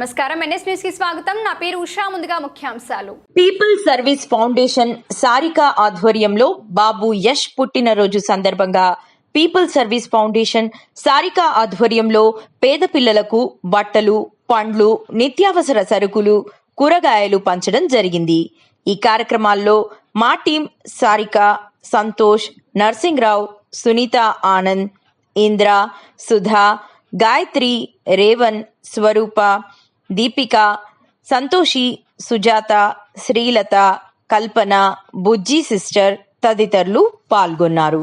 నమస్కారం. ఎన్ఎస్ న్యూస్కి స్వాగతం. నా పేరు ఉషా. ముందుగా ముఖ్యాంశాలు. పీపుల్ సర్వీస్ ఫౌండేషన్ సారిక ఆధ్వర్యంలో బాబు యష్ పుట్టినరోజు సందర్భంగా పీపుల్ సర్వీస్ ఫౌండేషన్ సారిక ఆధ్వర్యంలో పేద పిల్లలకు బట్టలు పండ్లు నిత్యావసర సరుకులు కూరగాయలు పంచడం జరిగింది. ఈ కార్యక్రమాల్లో మా టీం సారిక సంతోష్ నర్సింగ్రావు సునీత ఆనంద్ ఇంద్ర సుధా గాయత్రి రేవన్ స్వరూప దీపిక సంతోషి సుజాత శ్రీలత కల్పన బుజ్జి సిస్టర్ తదితరులు పాల్గొన్నారు.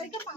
మొన్న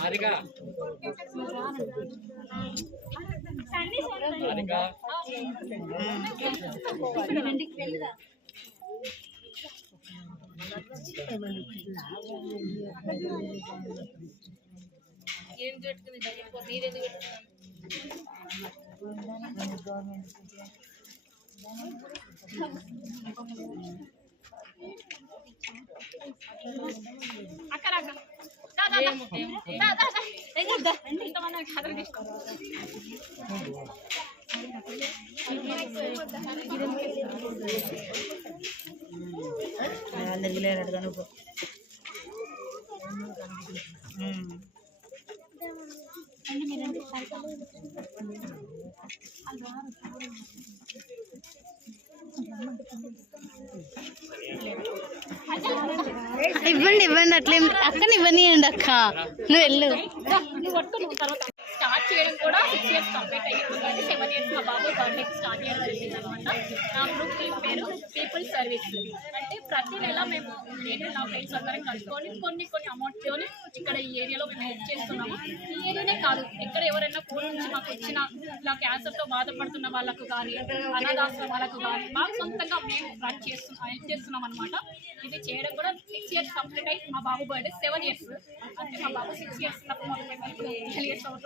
హారిక హారిక ఏం పెట్టుకుంది దయ్యం నీరెందుకు పెట్టుకున్నాను అందరికి కనుకో ఇవ్వండి ఇవ్వండి అట్లేం అక్కని ఇవ్వనియండి అక్క. నువ్వు వెళ్ళు. పట్టుకో నువ్వు తర్వాత స్టార్ట్ చేయడం కూడా సిక్స్ ఇయర్స్ కంప్లీట్ అయ్యింది సెవెన్ ఇయర్స్ మా బాబు బర్త్డే స్టార్ట్ చేయడం జరిగింది అనమాట నా గ్రూప్ టీమ్ పేరు పీపుల్ సర్వీస్. అంటే ప్రతి నెల మేము నేను నా ఫ్రెండ్స్ అందరం కలుసుకొని కొన్ని కొన్ని అమౌంట్తోనే ఇక్కడ ఈ ఏరియాలో మేము హెల్ప్ చేస్తున్నాము. ఈ ఏరియానే కాదు ఇక్కడ ఎవరైనా ఫోన్ నుంచి మాకు వచ్చిన ఇలా క్యాన్సర్తో బాధపడుతున్న వాళ్ళకు కానీ అనాథాశ్రమాలకు కానీ మాకు సొంతంగా మేము రన్ చేస్తున్నాం హెల్ప్ చేస్తున్నాం అనమాట ఇది చేయడం కూడా సిక్స్ ఇయర్స్ కంప్లీట్ అయ్యి మా బాబు బర్త్డే సెవెన్ ఇయర్స్ అంటే మా బాబు సిక్స్ ఇయర్స్ ఉన్నప్పుడు మొదలు ఇయర్స్ అవుతుంది.